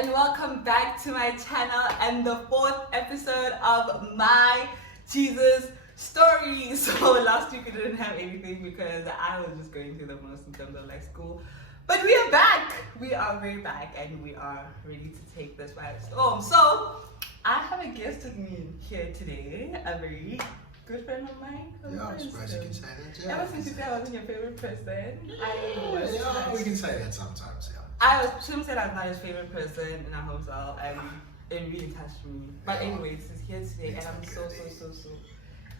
and welcome back to my channel and the fourth episode of my Jesus story. So last week we didn't have anything because I was just going through the most in terms of like school. But we are back. We are very back and we are ready to take this by storm. So I have a guest with me here today, a very good friend of mine. Yeah, I suppose you can say that. Yeah. Ever since you said I wasn't your favorite person, Yeah, we can say that sometimes. Yeah. Tim said I'm not his favorite person in our home cell, and it really touched me. But anyways, he's here today, and I'm so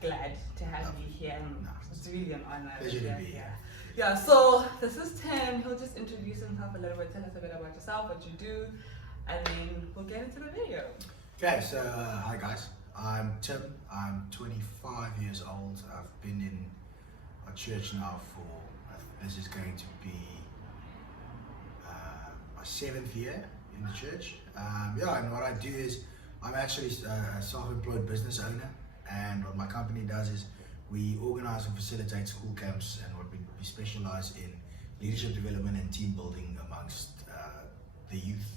glad to have you here. And it's really an honor. Pleasure to be here. Yeah, so this is Tim. He'll just introduce himself a little bit, tell us a bit about yourself, what you do, and then we'll get into the video. Okay, so hi guys. I'm Tim. I'm 25 years old. I've been in a church now for, this is going to be my 7th year in the church. Yeah, and what I do is I'm actually a self-employed business owner, and what my company does is we organize and facilitate school camps, and what we specialize in leadership development and team building amongst the youth,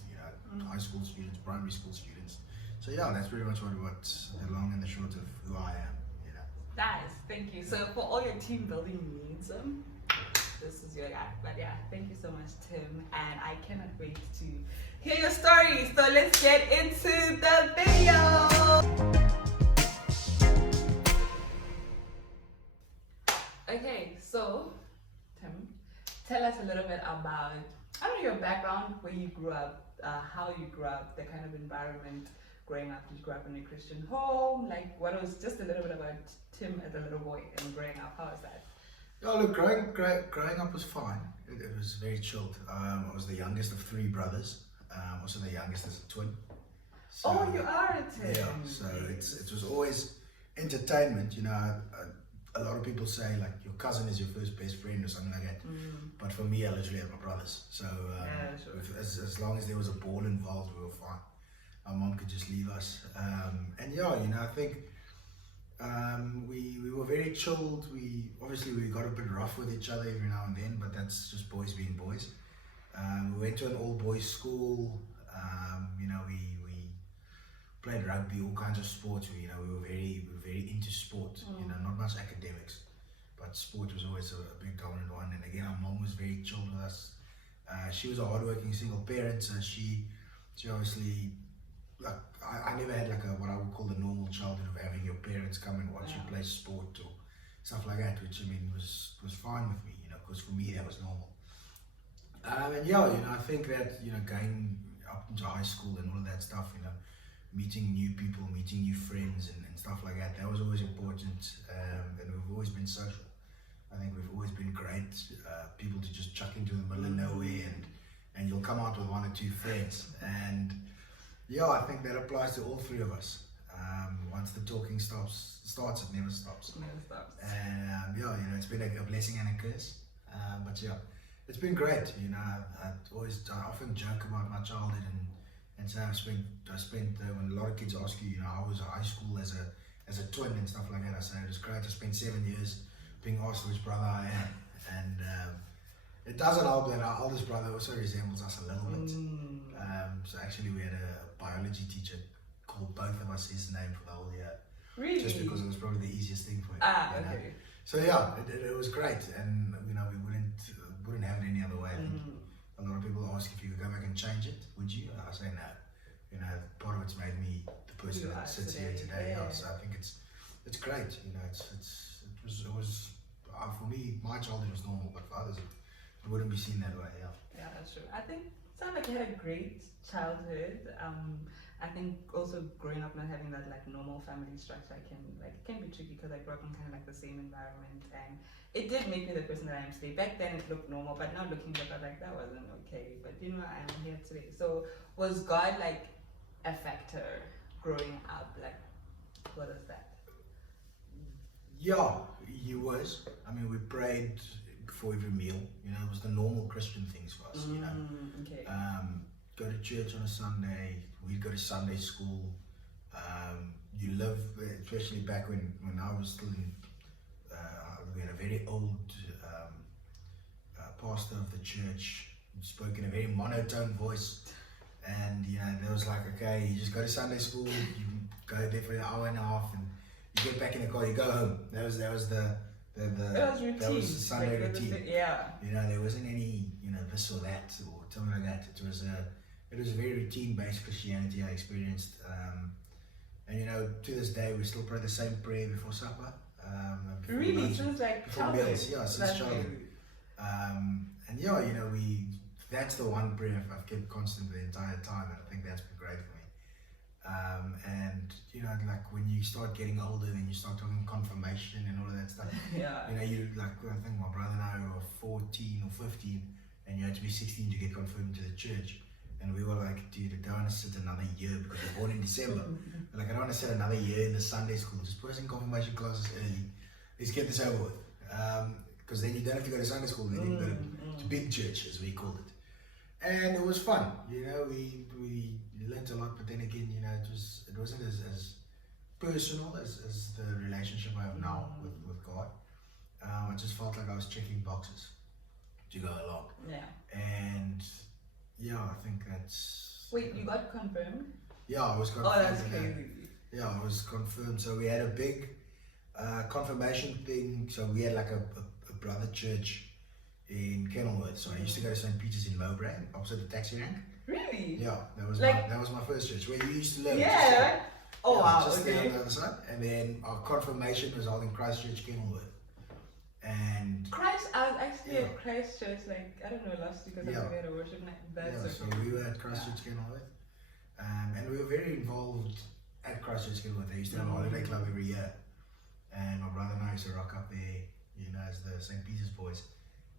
high school students, primary school students. So yeah, that's pretty much what the long and the short of who I am. Nice, thank you. So for all your team building needs, this is your guy. But yeah, thank you so much, Tim, and I cannot wait to hear your story. So let's get into the video. Okay, so Tim, tell us a little bit about, I don't know, your background, where you grew up, how you grew up, the kind of environment growing up. Did you grow up in a Christian home? Like, what was just a little bit about Tim as a little boy and growing up? How was that? Oh, look, growing up was fine. It was very chilled. I was the youngest of 3 brothers. Also the youngest as a twin. So, oh, you are a twin. Yeah, so it was always entertainment. A lot of people say like your cousin is your first best friend or something like that. But for me, I literally had my brothers. So sure. as long as there was a ball involved, we were fine. Our mom could just leave us. And yeah, I think we were very chilled. We got a bit rough with each other every now and then, but that's just boys being boys. We went to an all-boys school. We played rugby, all kinds of sports. We were very into sport. Not much academics, but sport was always a big dominant one. And again, our mom was very chilled with us. She was a hardworking single parent, so she obviously. Like, I never had like what I would call the normal childhood of having your parents come and watch you play sport or stuff like that, which was fine with me, because for me that was normal. And yeah, I think that going up into high school and all of that stuff, meeting new people, meeting new friends and stuff like that was always important. And we've always been social. I think we've always been great people to just chuck into the middle of nowhere, and you'll come out with 1 or 2 friends. And yeah, I think that applies to all 3 of us. Once the talking starts, it never stops. And yeah, it's been a blessing and a curse. But yeah, it's been great. I often joke about my childhood and say I spent when a lot of kids ask you, how was high school as a twin and stuff like that. I say it was great. I spent 7 years being asked which brother I am, and it doesn't help that our oldest brother also resembles us a little bit. So actually we had a biology teacher called both of us his name for the whole year. Really? Just because it was probably the easiest thing for him. Okay. So yeah, it was great, and we wouldn't have it any other way. I think a lot of people ask if you could go back and change it, would you? I say no. Part of it's made me the person that sits here today. Yeah. So I think it's great. It was for me, my childhood was normal, but for others it wouldn't be seen that way. Yeah, that's true. I think it sounds like you had a great childhood. I think also growing up not having that like normal family structure can be tricky, because I grew up in kind of like the same environment, and it did make me the person that I am today. Back then it looked normal, but now looking back, I was like, that wasn't okay. But I am here today. So was God like a factor growing up? Like, what is that? Yeah, he was. I mean, we prayed before every meal. It was the normal Christian things for us. Okay. Go to church on a Sunday. We'd go to Sunday school. You live, especially back when I was still in. We had a very old pastor of the church, spoke in a very monotone voice, And you know, there was like, okay, you just go to Sunday school, you go there for an hour and a half, and you get back in the car, you go home. That was the It was routine. that was the Sunday Like, routine. yeah. You know, there wasn't any, you know, this or that or something like that. It was a very routine based Christianity I experienced. And you know, to this day we still pray the same prayer before supper. Before Really? lunch, Since like before childhood? meals, yeah, since That's childhood. very- And yeah, you know, that's the one prayer I've kept constant the entire time, and I think that's been great for me. And you know, like when you start getting older, then you start talking confirmation and all of that stuff. Yeah. You know, you like, I think my brother and I were 14 or 15, and you had to be 16 to get confirmed to the church. And we were like, dude, I don't want to sit another year because we're born in December. Like, I don't want to sit another year in the Sunday school. Just put us in confirmation classes early. Let's get this over with. Because then you don't have to go to Sunday school, then you go to big church, as we called it. And it was fun, you know, we learned a lot, but then again, you know, it wasn't as personal as the relationship I have now with God. I just felt like I was checking boxes to go along. Yeah. And yeah, I think that's... Wait, you got confirmed? Yeah, I was confirmed. Oh, that's crazy. Yeah, I was confirmed. So we had a big confirmation thing. So we had like a brother church in Kenilworth. So I used to go to St. Peter's in Mowbray, opposite the taxi rank. Really? Yeah, that was Like- my first church where you used to live. Yeah. Oh, wow. Just there Okay. on the other side. And then our confirmation was held in Christchurch, Kenilworth. And Christ, I was actually Yeah. at Christchurch, like, I don't know, last week because Yeah. I forgot a worship night. That's yeah, so okay. we were at Christchurch, Kenilworth. And we were very involved at Christchurch, Kenilworth. They used to have a holiday club every year. And my brother and I used to rock up there, you know, as the St. Peter's boys.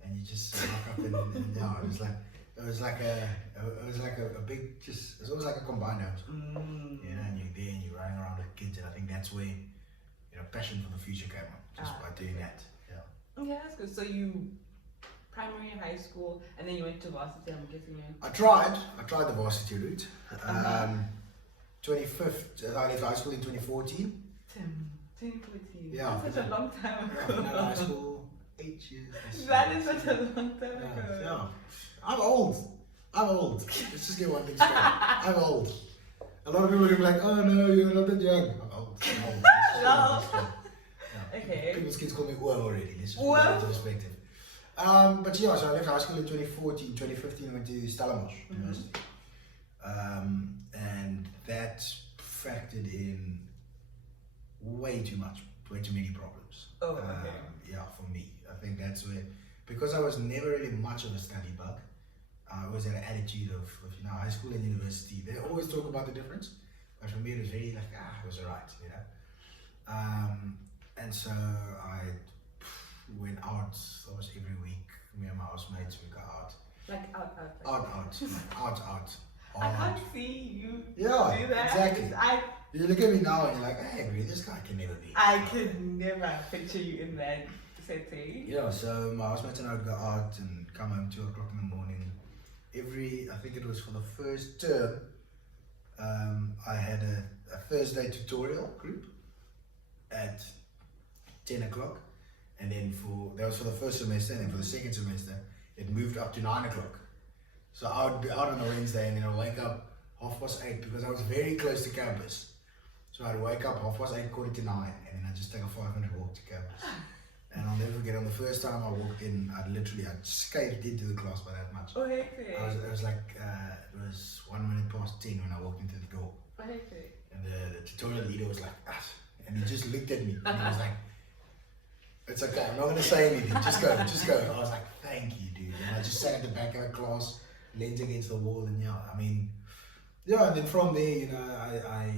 And you just rock up and yeah, it was like a big, just, it was almost like a combined house. You know, and you're there and you're running around with kids, and I think that's where, you know, passion for the future came on, just by doing that. Yeah. Okay, that's good. So you, primary, high school, and then you went to varsity, I'm guessing. I tried the varsity route. Uh-huh. 25th, I left high school in 2014. 2014. Yeah. That's such a long time Yeah, ago. I've been in high school 8 years. That is such a long time Yeah, ago. yeah. I'm old. Let's just get one thing straight. I'm old. A lot of people will be like, oh no, you're not that young. I'm old. Let's just get one thing straight. Yeah. Okay. People's kids call me Oom already. Let's just put Oom? that into perspective. But yeah, so I left high school in 2014. 2015 I went to Stellenbosch University. And that factored in way too many problems. Oh, okay. Yeah, for me. I think that's where, because I was never really much of a study bug, I always had an attitude of you know, high school and university, they always talk about the difference, but for me it was very like, it was alright, you know. And so I went out almost every week. Me and my housemates, we go out. Like out. Out. I can't see you Yeah, do that. exactly. I You look at me now and you're like, hey, agree, this guy can never be. could never picture you in that setting. Yeah, so my housemates and I would go out and come home 2 o'clock in the morning. I think it was for the first term, I had a Thursday tutorial group at 10 o'clock. And then that was for the first semester, and then for the second semester, it moved up to 9 o'clock. So I would be out on a Wednesday and then I'd wake up 8:30 because I was very close to campus. So I'd wake up 8:30, 8:45, and then I'd just take a 5-minute walk to campus. And I'll never forget, on the first time I walked in, I'd skated into the class by that much. Oh, okay. It was 1 minute past 10 when I walked into the door. Okay. And the tutorial leader was like, and he just looked at me and he was like, it's okay, I'm not going to say anything, just go. I was like, thank you, dude. And I just sat at the back of the class, leaned against the wall, and and then from there, you know, I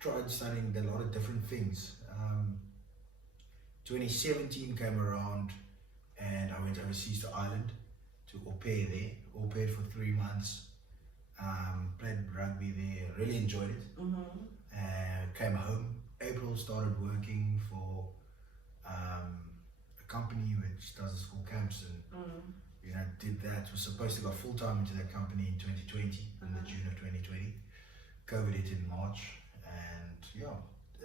tried studying a lot of different things. 2017 came around and I went overseas to Ireland to au pair there, au pair for 3 months, played rugby there, really enjoyed it. Came home, April started working for a company which does the school camps, and you know, did that. Was supposed to go full time into that company in 2020, in the June of 2020. COVID hit in March, and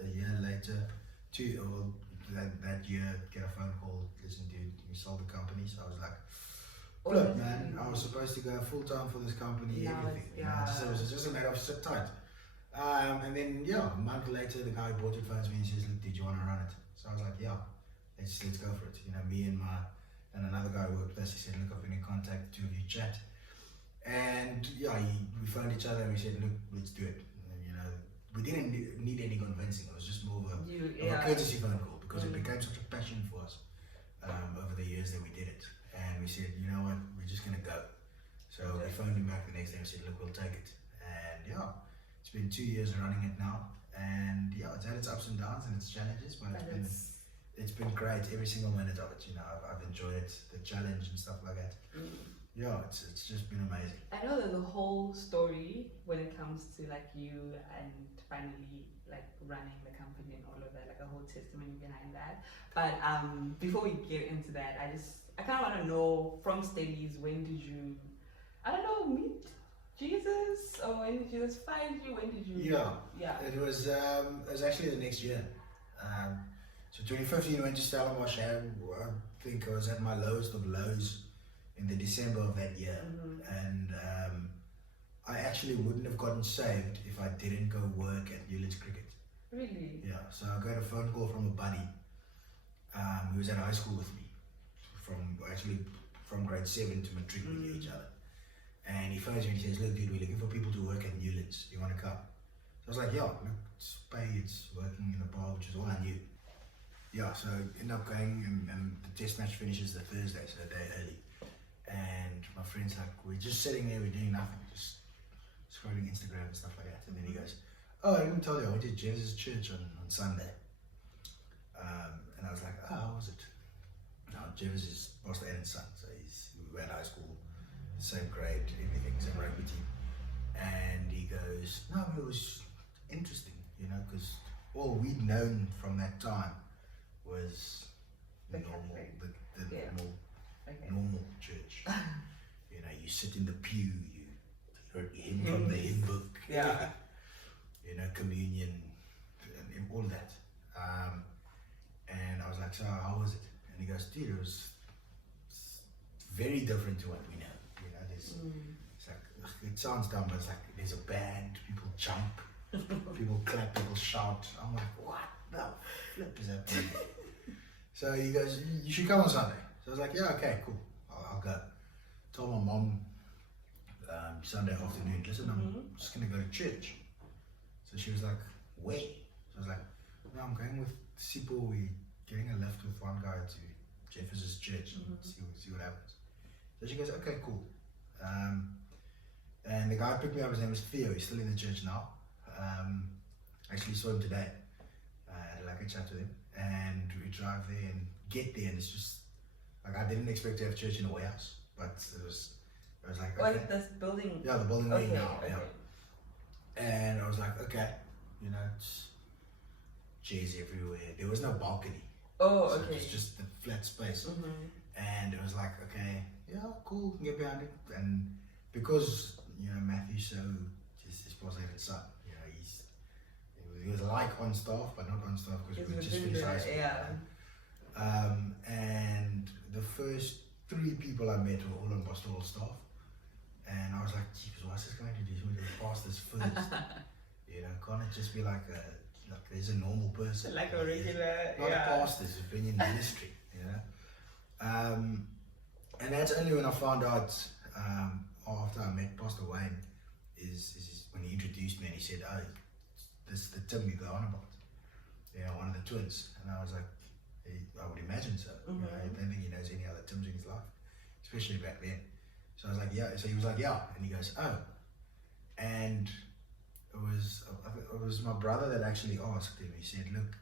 a year later, that year, get a phone call, listen dude, we sold the company. So I was like, flip, man. I was supposed to go full time for this company, everything. You know, it was just a matter of sit tight. And then a month later, the guy who bought it phones me and says, "Look, did you want to run it?" So I was like, "Yeah, let's go for it." You know, me and another guy who worked with us. He said, "Look, I've been in contact. The two of you chat." And we found each other and we said, "Look, let's do it." And, you know, we didn't need any convincing. It was just more of a courtesy phone call because it became such a passion for us over the years that we did it. And we said, "You know what? We're just gonna go." So we phoned him back the next day and said, "Look, we'll take it." And it's been 2 years running it now, and it's had its ups and downs and its challenges, but it's been great every single minute of it. You know, I've enjoyed it, the challenge and stuff like that. It's just been amazing. I know that the whole story when it comes to like you and finally like running the company and all of that, like a whole testimony behind that. But before we get into that, I kind of want to know from Steadies, when did you, I don't know, meet Jesus, or when did Jesus find you? When did you? It was actually the next year. So 2015 I went to Stellenbosch. I think I was at my lowest of lows in the December of that year, and I actually wouldn't have gotten saved if I didn't go work at Newlands Cricket. Really? Yeah. So I got a phone call from a buddy who was at high school with me, from grade 7 to matric. We knew each other. And he phones me and he says, "Look, dude, we're looking for people to work at Newlands. Do you want to come?" So I was like, "Yeah, look, it's pay, it's working in a bar," which is all I knew. So I ended up going, and the test match finishes the Thursday, so a day early. And my friend's like, we're just sitting there, we're doing nothing, just scrolling Instagram and stuff like that. And then he goes, "Oh, I didn't tell you, I went to Jez's church on Sunday." And I was like, "Oh, how was it?" Now, Jez is Pastor Allen's son, so we were at high school, same grade, everything, same rugby team. And he goes, "No, it was interesting, you know, because all we'd known from that time was the normal church. You know, you sit in the pew, you hymn from the hymn book, you know, communion, and all that." And I was like, "So how was it?" And he goes, "Dude, it was very different to what we know. You know, it's like, it sounds dumb, but it's like there's a band, people jump, people clap, people shout." I'm like, "What the flip is happening?" So he goes, "You should come on Sunday." So I was like, "Yeah, okay, cool, I'll go." Told my mom Sunday afternoon, "Listen, I'm just gonna go to church." So she was like, "Where?" So I was like, "No, I'm going with Sipo. We're getting a lift with one guy to Jefferson's church and see what happens." So she goes, "Okay, cool." And the guy picked me up, his name is Theo, he's still in the church now. Actually saw him today. I had like a chat with him, and we drive there and get there, and it's just like, I didn't expect to have church in a warehouse, but it was like, okay. What, this building? Yeah, the building we're in now. Okay. Yeah. And I was like, okay, you know, it's chairs everywhere. There was no balcony. Oh, so okay. It was just the flat space. And it was like, okay, yeah, cool, can get behind it. And because, you know, Matthew's so just his boss even son, you know, he was like on staff, but not on staff because we just finished high school. And the first 3 people I met were all on pastoral staff. And I was like, "Jeez, what's this going to do? He's going to pass this first." You know, can't it just be like there's a normal person, like a regular, not a pastor who's been in ministry, you know. And that's only when I found out after I met Pastor Wayne, is when he introduced me and he said, "Oh, this is the Tim you go on about, you know, one of the twins." And I was like, I would imagine so. You know, I don't think he knows any other Tims in his life, especially back then. So I was like, "Yeah." So he was like, "Yeah," and he goes, "Oh," and it was my brother that actually asked him. He said, "Look,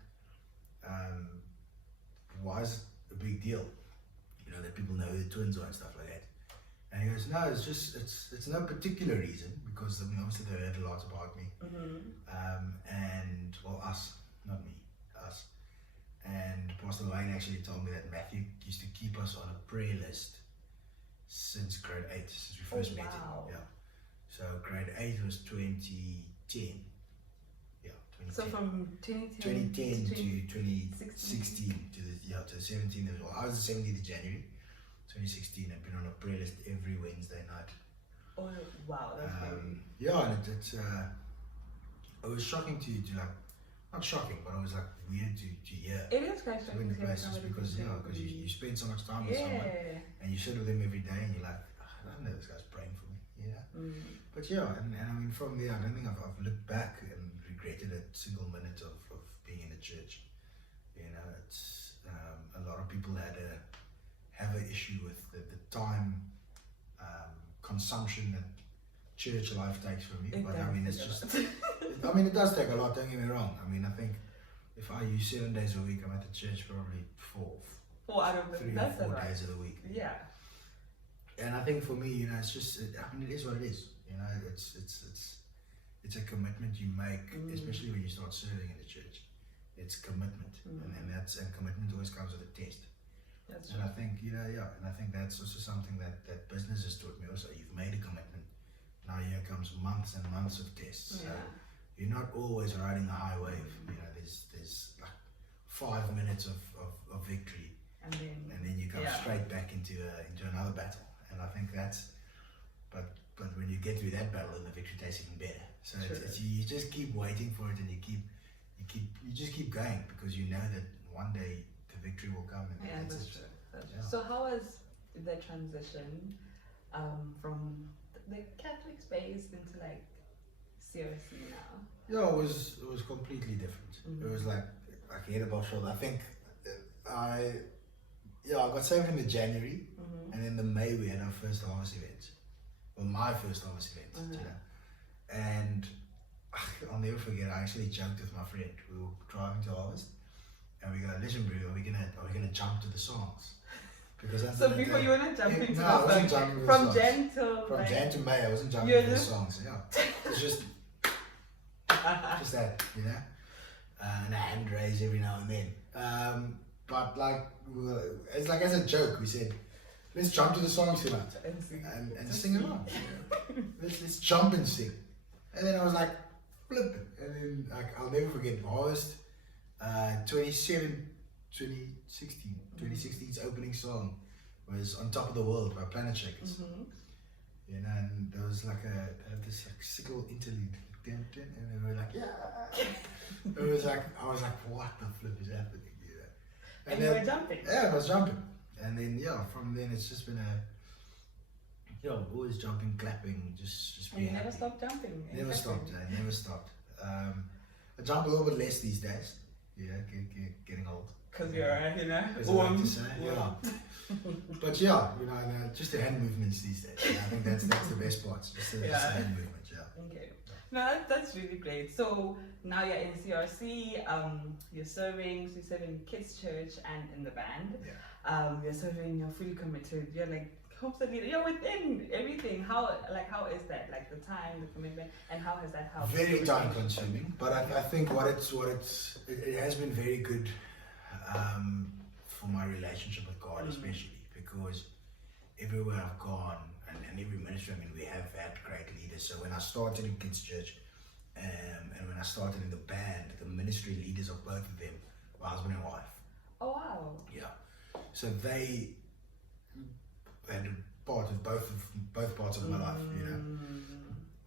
why is it a big deal, you know, that people know who the twins are and stuff like that?" And he goes, "No, it's just it's no particular reason, because I mean, obviously they heard a lot about me, and well, us, not me, us." And Pastor Wayne actually told me that Matthew used to keep us on a prayer list since grade 8, since we first met him. Yeah. So grade 8 was 2010. Yeah, 2010. So from 2010 to 2016 to the 17th. Well, I was the 17th of January, 2016. I've been on a prayer list every Wednesday night. Oh wow, that's very... Yeah, and it was shocking to like, not shocking, but it was like weird to hear. It is quite So in the places because you spend so much time with someone and you sit with them every day and you're like, I don't know, this guy's praying for me, But yeah, and I mean from there, I don't think I've looked back and regretted a single minute of being in a church. It's a lot of people have an issue with the time consumption that church life takes from you. But I mean, it's just, I mean, it does take a lot, don't get me wrong. I mean, I think if I use 7 days a week, I'm at the church probably four out of 3 or 4 days of the week. Yeah. And I think for me, it's just, I mean, it is what it is. It's a commitment you make, especially when you start serving in the church. It's commitment, and commitment always comes with a test. That's and I think, and I think that's also something that business has taught me also. You've made a commitment. Now here comes months and months of tests. So you're not always riding a high wave. There's like 5 minutes of victory, and then you come straight back into another battle. And I think that's, but when you get through that battle, then the victory tastes even better. So you just keep waiting for it, and you just keep going, because you know that one day the victory will come. And that's true. So how was the transition from the Catholic space into like CRC now? Yeah, it was completely different. It was like head above shoulder. I think I got saved in the January, and in the May we had our first harvest event. Well, my first harvest event, and I'll never forget. I actually joked with my friend. We were driving to harvest, and we go, "Listen, bro, are we gonna jump to the songs?" Because that's so before you were not jumping to the songs. I wasn't jumping to the from songs. Jan till from like, Jan to May, I wasn't jumping to the songs. Yeah, it's just that, and a hand raise every now and then. But like, it's like as a joke, we said, let's jump to the songs tonight and sing along. Let's jump and sing. And then I was like, flip. And then I'll never forget Harvest 2016's opening song was On Top of the World by Planet Shakers. And there was like this sickle interlude. And then we were like, It was like, I was like, what the flip is happening? And you were jumping. Yeah, I was jumping. And then from then it's just been always jumping, clapping, just being. And you never stopped jumping. Never stopped. I never stopped. I jump a little bit less these days. Getting old. Because you're, As I like to say, But just the hand movements these days. I think that's the best part. Just the hand movements. Okay. No, that's really great. So now you're in CRC. You're serving kids' church and in the band. You're serving. You're fully committed. You're like hopes leader. You're within everything. How is that? Like the time, the commitment, and how has that helped? Very time consuming, but I think it has been very good for my relationship with God, especially because everywhere I've gone and every ministry, we have had great leaders. So when I started in kids' church and when I started in the band, the ministry leaders of both of them were husband and wife. Oh wow! Yeah, so they had a part of both parts of my life,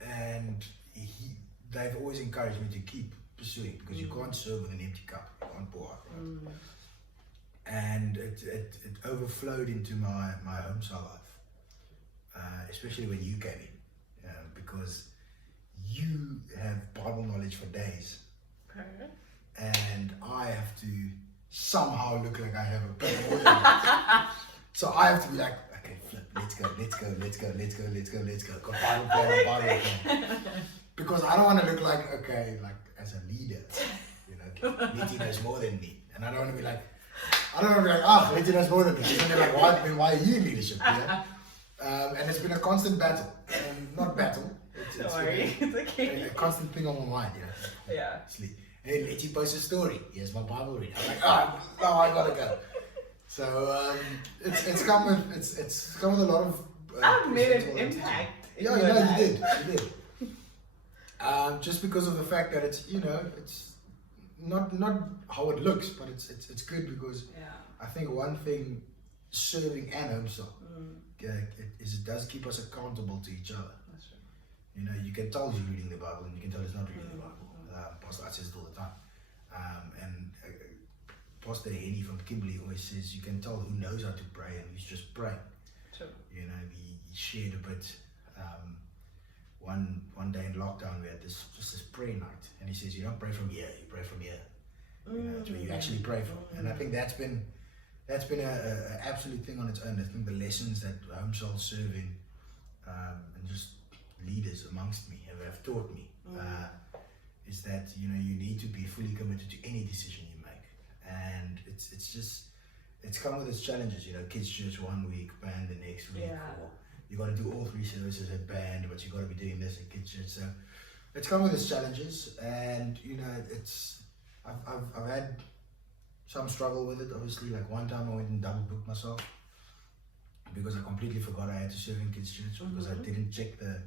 and they've always encouraged me to keep pursuing, because you can't serve with an empty cup, you can't pour out. And it overflowed into my home cell life, especially when you came in, because you have Bible knowledge for days, and I have to somehow look like I have a bit more than that. So I have to be like, okay, flip, let's go. Got Bible plan. Because I don't want to look like, as a leader, Niti knows more than me. And I don't want to be like, Niti knows more than me. And they're like, why are you in leadership? And it's been a constant battle. Not battle. Don't worry, it's okay. A constant thing on my mind, Sleep. And then Letty posts a story. Here's my Bible reading. I'm like, now I gotta go. So it's come with a lot of. I've made an impact. Yeah, you did. Just because of the fact that it's not how it looks, but it's good because I think one thing serving and homestyle. It does keep us accountable to each other. That's true. You know, you can tell he's reading the Bible and you can tell he's not reading the Bible. Pastor Art says it all the time. And Pastor Heyyyy from Kimberley always says you can tell who knows how to pray and who's just praying. True. You know, he shared a bit. One day in lockdown we had this prayer night, and he says you don't pray from here, you pray from here. You know, it's where you actually pray from. And I think that's been a absolute thing on its own. I think the lessons that home soul serving and just leaders amongst me have taught me is that, you know, you need to be fully committed to any decision you make, and it's come with its challenges. You know, kids church one week, band the next week, or you got to do all 3 services at band, but you got to be doing this at kids church. So it's come with its challenges, and you know, I've had some struggle with it. Obviously, like one time I went and double booked myself because I completely forgot I had to serve in kids church because I didn't check the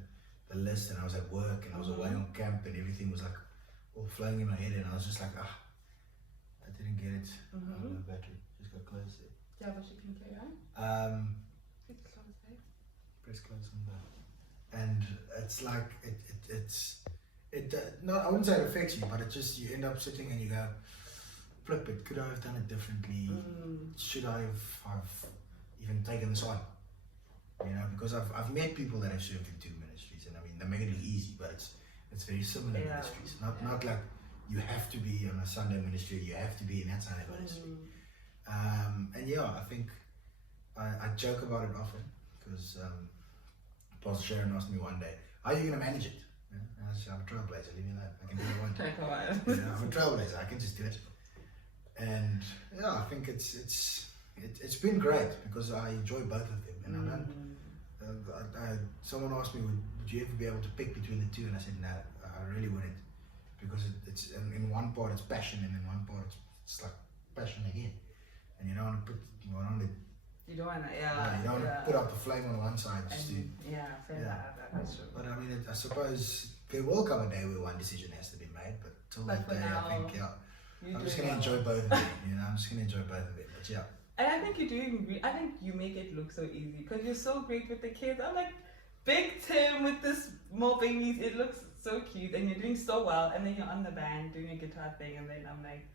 list, and I was at work and I was away on camp and everything was like all flowing in my head, and I was just like, I didn't get it. The battery just got close there. Yeah, but you can carry on. It's close there. Press close on that, and it's like not, I wouldn't say it affects you, but it just, you end up sitting and you go, flip it, could I have done it differently? Should I have even taken this on? You know, because I've met people that have served in 2 ministries, and I mean, they make it look easy, but it's very similar ministries. Not like you have to be on a Sunday ministry, you have to be in that Sunday ministry. And yeah, I think I joke about it often because Pastor Sharon asked me one day, how are you going to manage it? Yeah? And I said, I'm a trailblazer, leave me alone. I can do what I want. You know, I'm a trailblazer, I can just do it. And yeah, I think it's been great because I enjoy both of them, and I don't. Someone asked me, would you ever be able to pick between the two? And I said, no, I really wouldn't, because it's in one part it's passion, and in one part it's like passion again, and you don't want to put you don't want to put up the flame on one side just and, that's true. But I mean, I suppose there will come a day where one decision has to be made, but till that day, I think I'm just going to enjoy both of them. You know, I'm just going to enjoy both of them. But yeah. And I think you're doing. I think you make it look so easy because you're so great with the kids. I'm like, big Tim with this small babies. It looks so cute, and you're doing so well. And then you're on the band doing a guitar thing, and then I'm like,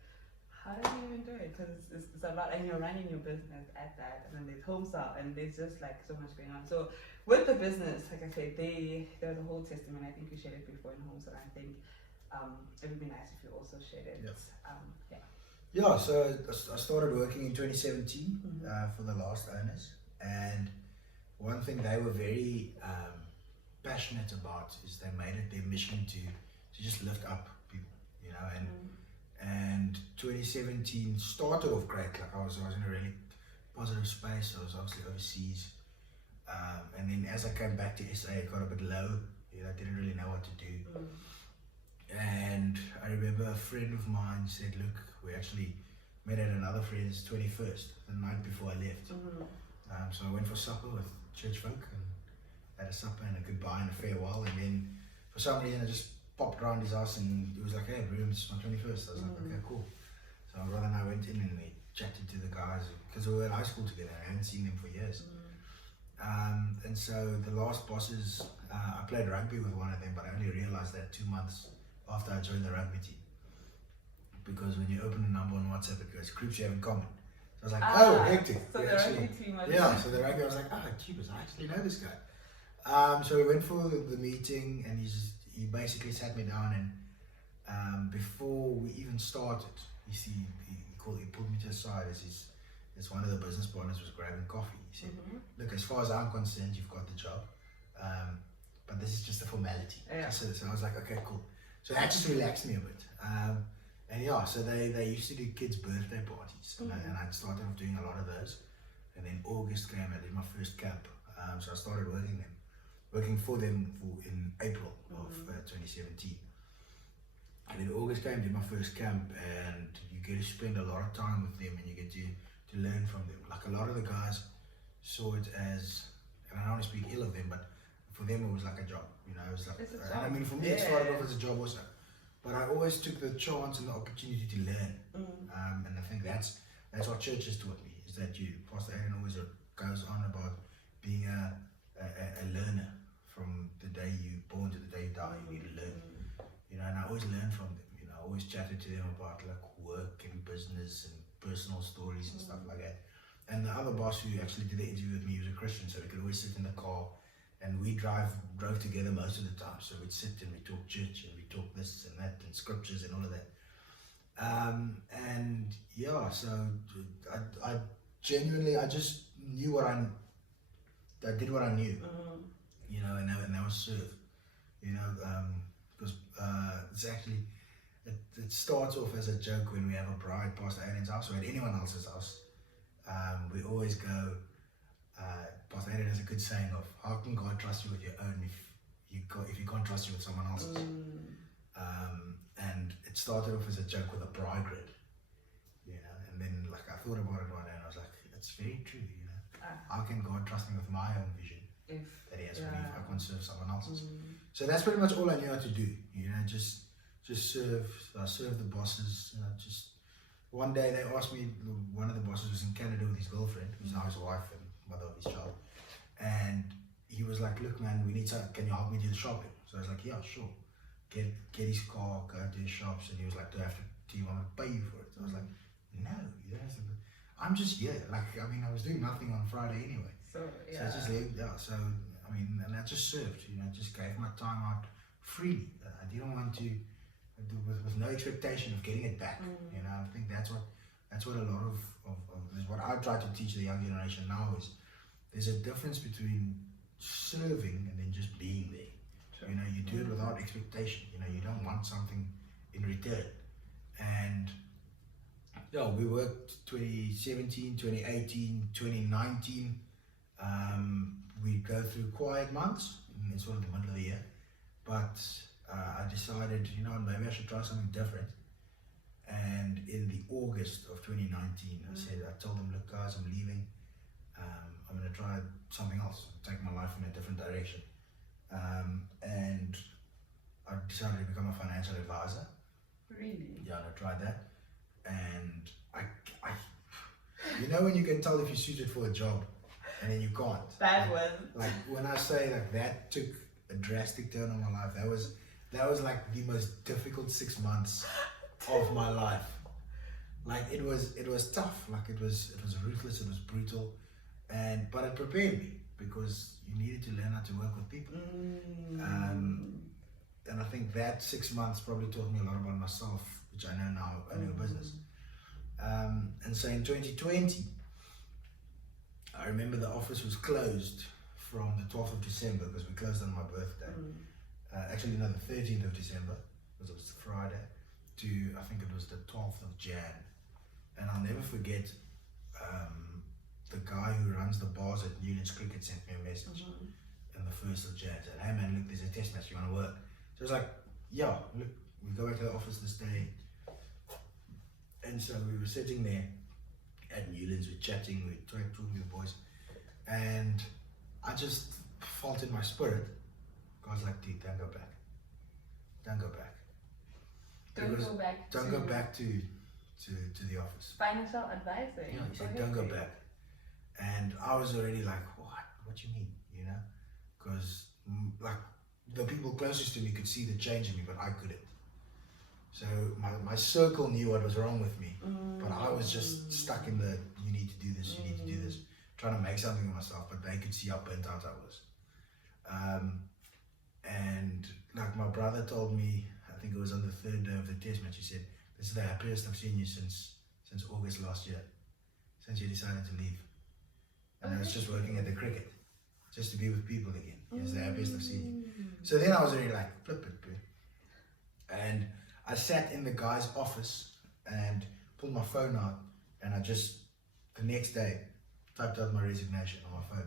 how do you even do it? Because it's a lot, and you're running your business at that, and then there's home style, and there's just like so much going on. So with the business, like I said, there's a whole testimony. I think you shared it before in home style. I think it would be nice if you also shared it. Yeah, so I started working in 2017 for the last owners, and one thing they were very passionate about is they made it their mission to just lift up people, you know, and 2017 started off great. Like I was in a really positive space. I was obviously overseas, and then as I came back to SA, it got a bit low. You know, I didn't really know what to do. And I remember a friend of mine said, look, we actually met at another friend's 21st, the night before I left. So I went for supper with church folk and had a supper and a goodbye and a farewell, and then for some reason I just popped around his house and he was like, hey Broom, it's my 21st. I was like, okay, cool. So my brother and I went in and we chatted to the guys because we were in high school together. I hadn't seen them for years. And so the last bosses, I played rugby with one of them, but I only realized that 2 months after I joined the rugby team, because when you open a number on WhatsApp, it goes groups you have in common. So I was like, oh, hectic. So the rugby team. So the rugby, I was like, jeepers, I actually know this guy. So we went for the meeting, and he basically sat me down, and before we even started, he pulled me to the side as one of the business partners was grabbing coffee. He said, look, as far as I'm concerned, you've got the job, but this is just a formality. So I was like, okay, cool. So that just relaxed me a bit. And yeah, so they used to do kids' birthday parties, and I started off doing a lot of those. And then August came, I did my first camp. So I started working for them in April of 2017. And then August came, did my first camp, and you get to spend a lot of time with them, and you get to learn from them. Like a lot of the guys saw it as, and I don't want to speak ill of them, but for them it was like a job. You know, it was like, and I mean, for me it started off as a job also. But I always took the chance and the opportunity to learn, and I think that's what church has taught me. is that Pastor Aaron always goes on about being a learner from the day you're born to the day you die. You need to learn, and I always learn from them. I always chatted to them about like work and business and personal stories and stuff like that. And the other boss who actually did the interview with me was a Christian, so we could always sit in the car and we drove together most of the time. So we'd sit and we talk church and we talk this and that and scriptures and all of that. And yeah, so I genuinely, I just knew I did what I knew, and that was serve, because it's actually, it starts off as a joke when we have a bride past Aiden's house or at anyone else's house. We always go, Pastor Aiden has a good saying of, how can God trust you with your own if you can't trust you with someone else's? And it started off as a joke with a bride grid, and then like I thought about it one day and I was like, it's very true, how can God trust me with my own vision that he has for me if I can't serve someone else's? So that's pretty much all I knew how to do, just serve. I serve the bosses, just one day they asked me, one of the bosses was in Canada with his girlfriend, who's now his wife and mother of his child, and he was like, look man, can you help me do the shopping? So I was like, yeah, sure. Get his car, go to his shops, and he was like, do you want me to pay you for it? So I was like, no, you don't have to. I'm just here. Like, I mean, I was doing nothing on Friday anyway. So I just lived, so I mean, and that just served, just gave my time out freely. I didn't want to, with no expectation of getting it back. I think that's what a lot of what I try to teach the young generation now is, there's a difference between serving and then just being there. You do it without expectation. You don't want something in return. And we worked 2017, 2018, 2019. We go through quiet months in sort of the middle of the year. But I decided, maybe I should try something different. And in the August of 2019, I told them, look guys, I'm leaving. I'm going to try something else, take my life in a different direction. And I decided to become a financial advisor. Really? Yeah, and I tried that. And I when you can tell if you're suited for a job and then you can't. That one. Like when I say like that took a drastic turn on my life, that was like the most difficult 6 months of my life. Like it was tough, like it was ruthless, it was brutal, but it prepared me because you needed to learn how to work with people. And I think that 6 months probably taught me a lot about myself, which I know now, owning a business. And so in 2020, I remember the office was closed from the 12th of December because we closed on my birthday. Actually, no, the 13th of December, because it was Friday, to I think it was the 12th of Jan. And I'll never forget, the guy who runs the bars at Newlands Cricket sent me a message on the 1st of Jan, said, hey man, look, there's a test match, you want to work? So I was like, yeah, look, we go back to the office this day. And so we were sitting there at Newlands, we're chatting, we're talking to the boys, and I just felt in my spirit, God's like, dude, don't go back. Don't go back. Don't go back to the office. Financial advisor. Yeah, he said, don't go back. And I was already like, what you mean, because like the people closest to me could see the change in me, but I couldn't. So my circle knew what was wrong with me, but I was just stuck in the, you need to do this, you need to do this, trying to make something of myself, but they could see how burnt out I was. And like my brother told me, I think it was on the 3rd day of the test match, he said, this is the happiest I've seen you since August last year, since you decided to leave. And I was just working at the cricket, just to be with people again. It's the happiest I've seen you. So then I was already like, flip. And I sat in the guy's office and pulled my phone out, and I just, the next day, typed out my resignation on my phone.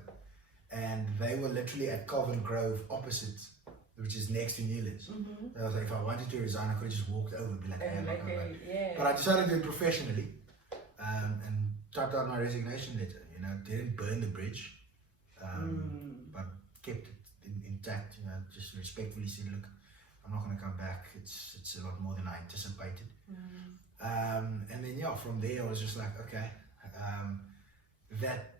And they were literally at Covent Grove opposite, which is next to Newlands. I was like, if I wanted to resign, I could have just walked over and be like, hey, I'm not going back. But I decided to do it professionally, and typed out my resignation letter. Didn't burn the bridge, but kept it intact. Just respectfully said, look, I'm not going to come back. It's a lot more than I anticipated. And then from there I was just like, okay, that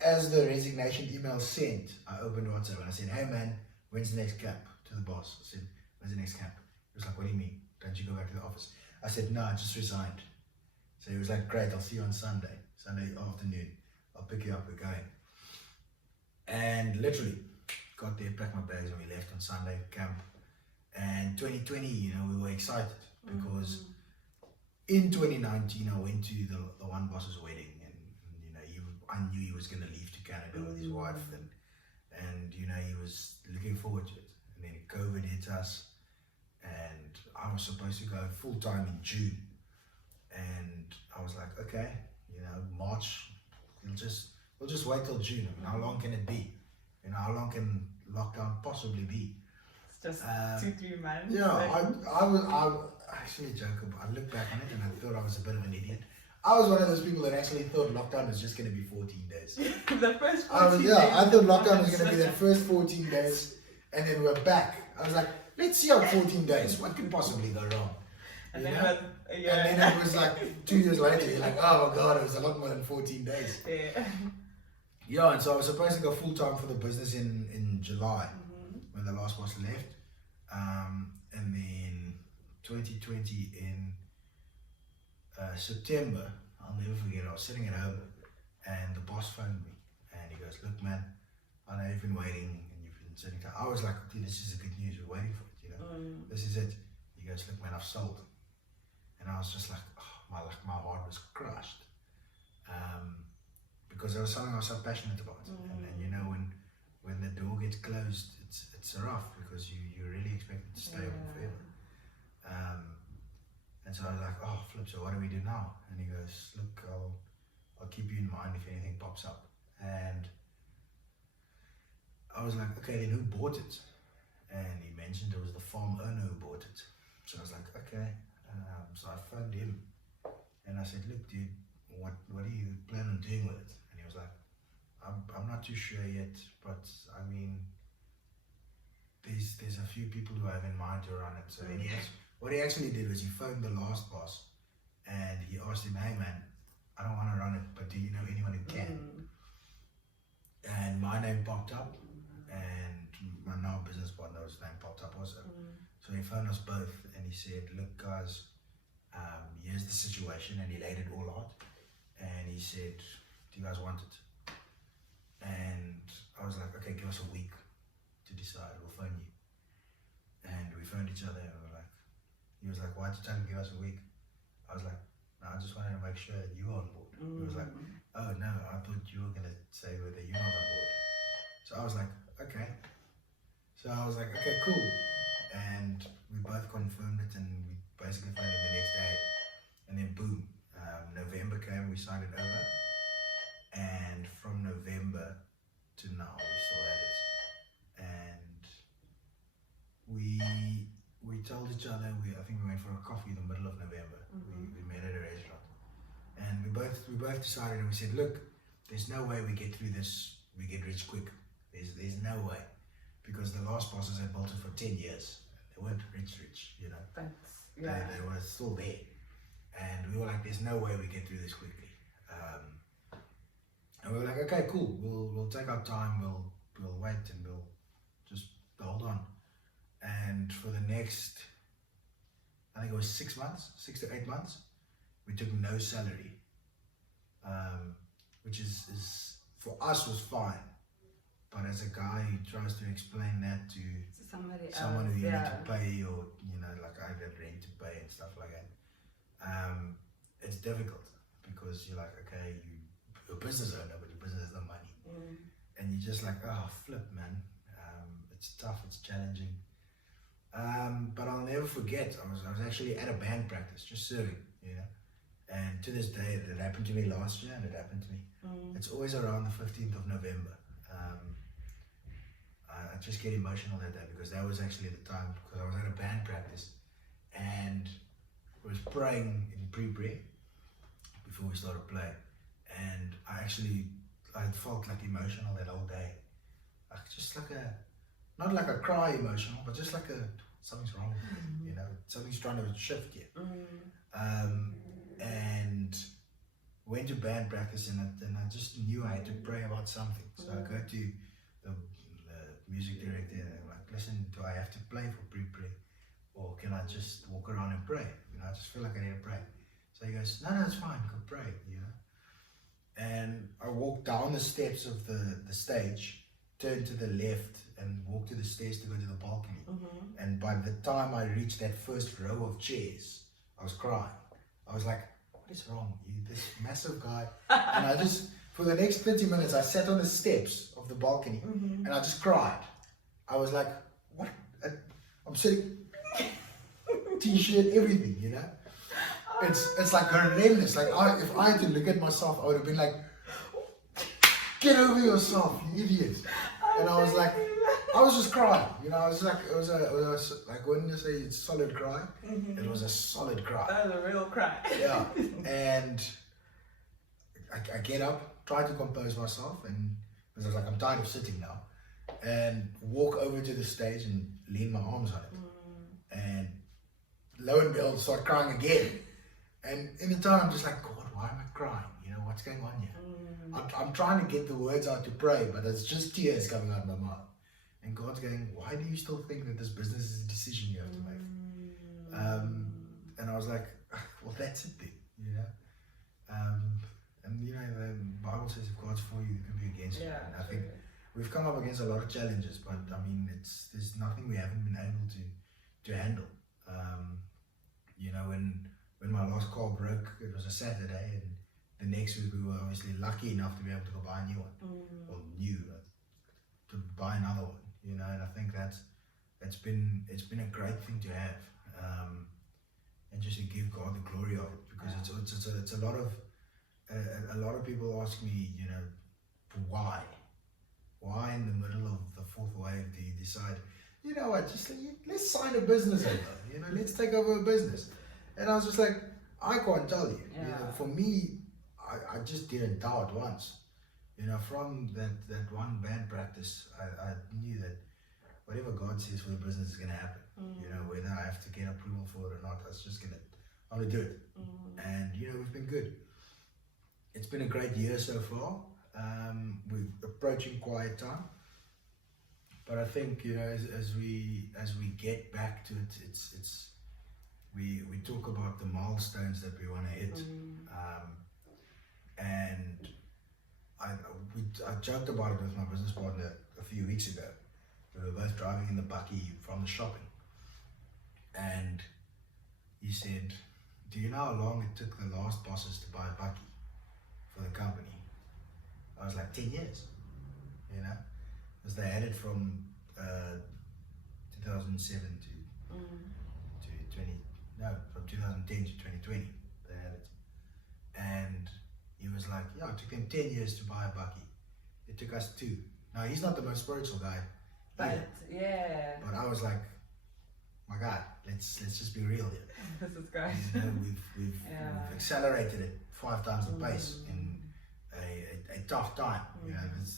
as the resignation email sent, I opened WhatsApp and I said, hey man, when's the next camp? To the boss. I said, when's the next camp? He was like, what do you mean? Don't you go back to the office? I said, no, I just resigned. So he was like, great, I'll see you on Sunday afternoon. I'll pick you up, we're going. And literally, got there, packed my bags, and we left on Sunday camp. And 2020, you know, we were excited because in 2019, I went to the one boss's wedding, and you know, I knew he was going to leave to Canada with his wife, and you know, he was looking forward to it. And then COVID hit us, and I was supposed to go full time in June, and I was like, okay, you know, March, we'll just wait till June. I mean, how long can it be? You know, how long can lockdown possibly be? It's just 2-3 months. Yeah, I actually joke about. I look back on it and I thought I was a bit of an idiot. I was one of those people that actually thought lockdown was just going to be 14 days. The first 14 days. I thought lockdown was going to be that first 14 days, and then we're back. I was like, let's see how 14 days. What could possibly go wrong? And you then, know? And then it was like 2 years later. You're like, oh my god, it was a lot more than 14 days. Yeah. Yeah, and so I was supposed to go full time for the business in July when the last boss left. And then 2020 in September, I'll never forget, I was sitting at home and the boss phoned me and he goes, look man, I know you've been waiting and you've been sitting down. I was like, dude, this is the good news, we're waiting for it, you know, this is it. He goes, look man, I've sold. And I was just like, oh, my heart was crushed. Because there was something I was so passionate about. And then, you know, when the door gets closed, it's rough because you really expect it to stay open forever. And so I was like, oh flip, so what do we do now? And he goes, look, I'll keep you in mind if anything pops up. And I was like, okay, then who bought it? And he mentioned it was the farm owner who bought it. So I was like, okay. So I phoned him and I said, look dude, what do you plan on doing with it? And he was like, I'm not too sure yet, but I mean, there's a few people who I have in mind to run it. So what he actually did was he phoned the last boss and he asked him, hey man, I don't want to run it, but do you know anyone who can? And my name popped up and my now business partner's name popped up also. So he phoned us both and he said, look guys, here's the situation, and he laid it all out. And he said, do you guys want it? And I was like, okay, give us a week to decide, we'll phone you. And we phoned each other and he was like, why'd you tell him to give us a week? I was like, no, I just wanted to make sure that you were on board. He was like, oh no, I thought you were going to say whether you're not on board. So I was like, okay. So I was like, okay, cool. And we both confirmed it and we basically phoned him the next day. And then boom, November came, we signed it over. And from November to now, we still had it. And we told each other, I think we went for a coffee in the middle of November. We met at a restaurant. And we both decided, and we said, look, there's no way we get through this, we get rich quick. There's no way. Because the last bosses had built it for 10 years. They weren't rich, you know. But, They were still there. And we were like, there's no way we get through this quickly. And we were like, okay, cool. We'll take our time. We'll wait and we'll just hold on. And for the next, I think it was 6 to 8 months, we took no salary, which is for us was fine. But as a guy who tries to explain that to someone who you need to pay, or you know, like I had rent to pay and stuff like that, it's difficult because you're like, okay, you're a business owner, but your business has no money, and you're just like, oh flip, man, it's tough, it's challenging. But I'll never forget, I was actually at a band practice, just serving, you know, and to this day, it happened to me last year, and it happened to me. It's always around the 15th of November. I just get emotional that day because that was actually the time, because I was at a band practice and was praying in pre-prayer before we started playing, and I felt like emotional that whole day, like just like not like a cry emotional, but just like something's wrong, you know, something's trying to shift you. And went to band practice and I just knew I had to pray about something. So I go to the music director and I'm like, listen, do I have to play for pre-pre? Or can I just walk around and pray? I just feel like I need to pray. So he goes, no, it's fine, go pray, And I walked down the steps of the stage, turned to the left and walked to the stairs to go to the balcony. And by the time I reached that first row of chairs, I was crying. I was like, what is wrong with you, this massive guy? And I just, for the next 30 minutes, I sat on the steps of the balcony and I just cried. I was like, what? I'm sitting, t-shirt, everything, It's like horrendous. Like if I had to look at myself, I would have been like, get over yourself, you idiot. And I was like, I was just crying, I was like, it was like when you say it's solid cry, it was a solid cry. That was a real cry. Yeah, and I get up, try to compose myself, and because I was like, I'm tired of sitting now, and walk over to the stage and lean my arms on it, and lo and behold, start crying again. And in the time, I'm just like, God, why am I crying? What's going on here? I'm trying to get the words out to pray, but it's just tears coming out of my mouth. And God's going, why do you still think that this business is a decision you have to make? And I was like, well, that's it then, And the Bible says if God's for you, who can be against you? And I think we've come up against a lot of challenges, but I mean, there's nothing we haven't been able to handle. When my last car broke, it was a Saturday, and the next week we were obviously lucky enough to be able to go buy a new one, to buy another one, and I think it's been a great thing to have, and just to give God the glory of it, because it's a lot of people ask me, why in the middle of the fourth wave do you decide, just let's sign a business over, let's take over a business. And I was just like, I can't tell you. For me, I just didn't doubt once. From that one band practice, I knew that whatever God says for the business is going to happen. Whether I have to get approval for it or not, I'm going to do it. And, we've been good. It's been a great year so far. We're approaching quiet time. But I think, as we get back to it, we talk about the milestones that we want to hit, and I joked about it with my business partner a few weeks ago. We were both driving in the bucky from the shopping, and he said, do you know how long it took the last bosses to buy a bucky for the company? I was like, 10 years, because they had it from 2007 to 20. No, from 2010 to 2020, they had it. And he was like, yeah, it took them 10 years to buy a bucky. It took us 2. Now, he's not the most spiritual guy. But, yeah. But I was like, my God, let's just be real here. This is great. We've accelerated it 5 times the pace in a tough time.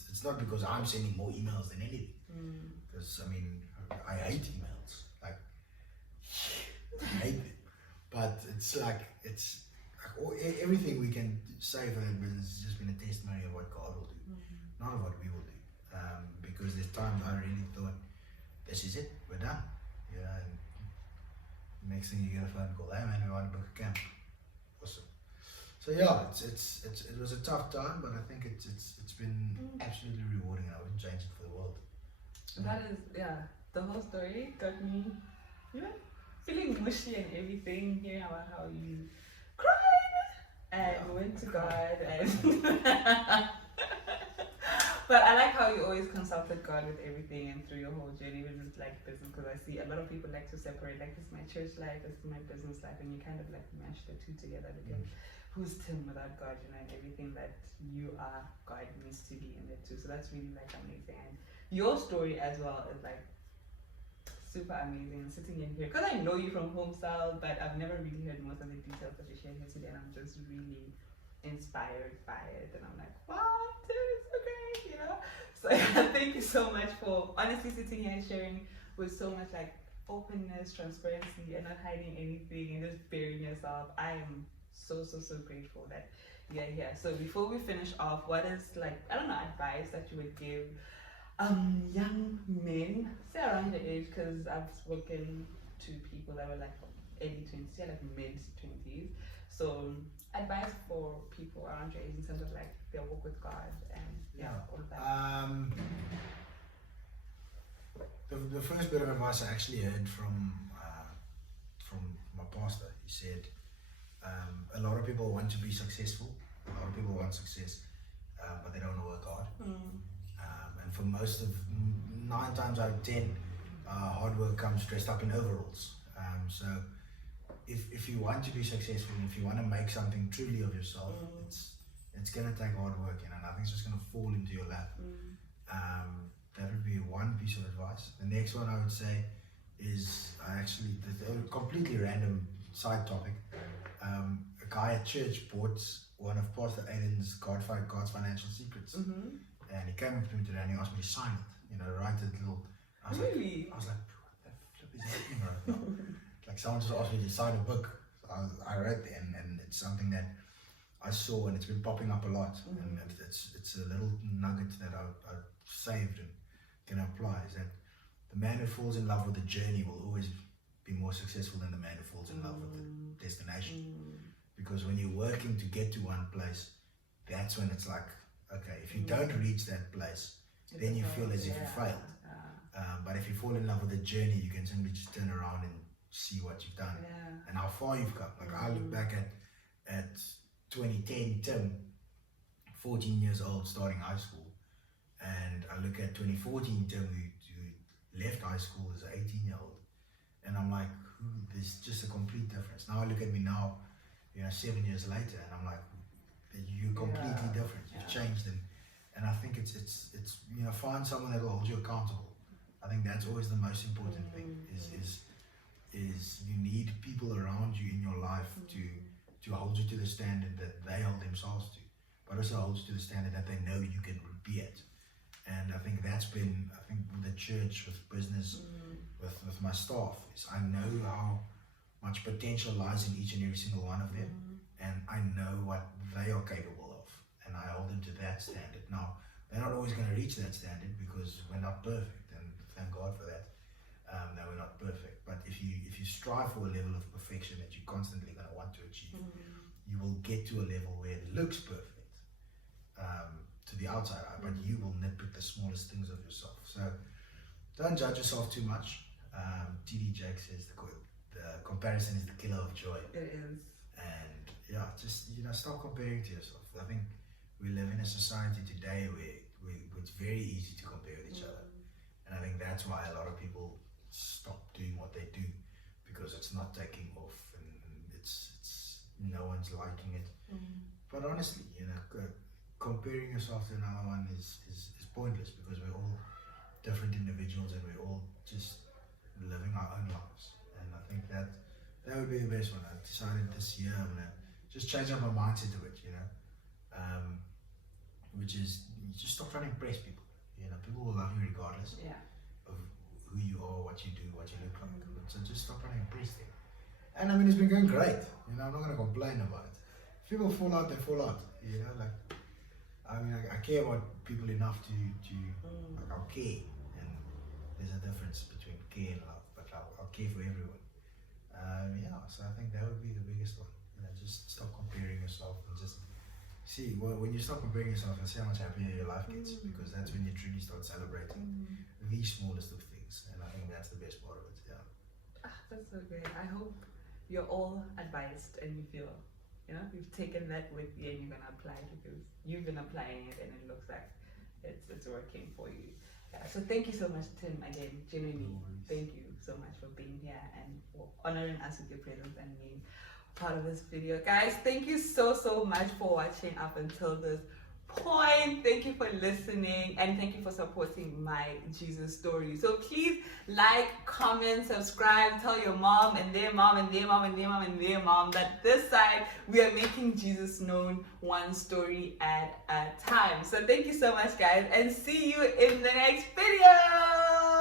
It's not because I'm sending more emails than anything. Because, I hate emails. Like, I hate it. But it's like everything we can say for that business has just been a testimony of what God will do, not of what we will do. Because there's times I really thought, this is it, we're done. And next thing you get a phone call, hey man, we want to book a camp. Awesome. So yeah, it was a tough time, but I think it's been absolutely rewarding, and I wouldn't change it for the world. That is, the whole story got me, feeling mushy and everything, hearing about how you cried and went to God and but I like how you always consulted God with everything and through your whole journey with this like business, because I see a lot of people like to separate, like this is my church life, this is my business life, and you kind of like mash the two together because who's Tim without God, and everything that you are, God needs to be in there too. So that's really like amazing, and your story as well is like super amazing, sitting in here because I know you from home style, but I've never really heard most of the details that you shared here today, and I'm just really inspired by it, and I'm like, wow, this is so great, So thank you so much for honestly sitting here and sharing with so much like openness, transparency, and not hiding anything and just bearing yourself. I am so grateful that Yeah. So before we finish off, what is like, I don't know, advice that you would give young men, say around your age, because I've spoken to people that were like early 20s, yeah, like mid 20s. So advice for people around your age in terms of like their walk with God and all of that. The first bit of advice I actually heard from my pastor. He said a lot of people want to be successful, a lot of people want success, but they don't want to work hard. And for most of 9 times out of 10, hard work comes dressed up in overalls. So if you want to be successful, if you want to make something truly of yourself, it's going to take hard work, and nothing's just going to fall into your lap. That would be one piece of advice. The next one I would say is a completely random side topic. A guy at church bought one of Pastor Aiden's God's Financial Secrets, and he came up to me today and he asked me to sign it. Write a little. I was like, what the flip is happening right now? Like someone just asked me to sign a book. So I read it, and it's something that I saw, and it's been popping up a lot. And it's a little nugget that I saved and can apply. Is that the man who falls in love with the journey will always be more successful than the man who falls in love with the destination. Because when you're working to get to one place, that's when it's like, okay, if you don't reach that place, then you feel as if you failed. But if you fall in love with the journey, you can simply just turn around and see what you've done and how far you've come. Like I look back at 2010 Tim, 14 years old, starting high school, and I look at 2014 Tim, who left high school as an 18-year-old, and I'm like, there's just a complete difference. Now I look at me now, 7 years later, and I'm like, you're completely different. You've changed, and I think it's find someone that will hold you accountable. I think that's always the most important thing. Is you need people around you in your life to hold you to the standard that they hold themselves to, but also hold you to the standard that they know you can be at. And I think that's been, with the church, with business, with my staff, is I know how much potential lies in each and every single one of them, and I know what they are capable of, and I hold them to that standard. Now, they're not always going to reach that standard because we're not perfect, and thank God for that. That we're not perfect, but if you strive for a level of perfection that you're constantly going to want to achieve, you will get to a level where it looks perfect to the outside eye, but you will nitpick the smallest things of yourself. So don't judge yourself too much. TD Jakes says the comparison is the killer of joy. It is. And just stop comparing to yourself. I think we live in a society today where it's very easy to compare with each other, and I think that's why a lot of people stop doing what they do, because it's not taking off, and it's no one's liking it. But honestly, comparing yourself to another one is pointless, because we're all different individuals and we're all just living our own lives. And I think that would be the best one. I decided this year I'm gonna just change up my mindset to it, which is you just stop trying to impress people. People will love you regardless of who you are, what you do, what you look like. So just stop trying to impress them. And I mean, it's been going great. I'm not going to complain about it. If people fall out, they fall out. I care about people enough to I'll care. And there's a difference between care and love, but I'll care for everyone. So I think that would be the biggest one. Just stop comparing yourself and just see, when you stop comparing yourself, and see how much happier your life gets, because that's when you truly start celebrating the smallest of things, and I think that's the best part of it. That's so great. I hope you're all advised and you feel, you've taken that with you and you're gonna apply it, because you've been applying it and it looks like it's working for you. So thank you so much, Tim, again, genuinely. Thank you so much for being here and for honoring us with your presence and being part of this video. Guys, thank you so much for watching up until this point. Thank you for listening, and thank you for supporting my Jesus story. So please like, comment, subscribe, tell your mom and their mom and their mom and their mom and their mom that this side we are making Jesus known one story at a time. So thank you so much, guys, and see you in the next video.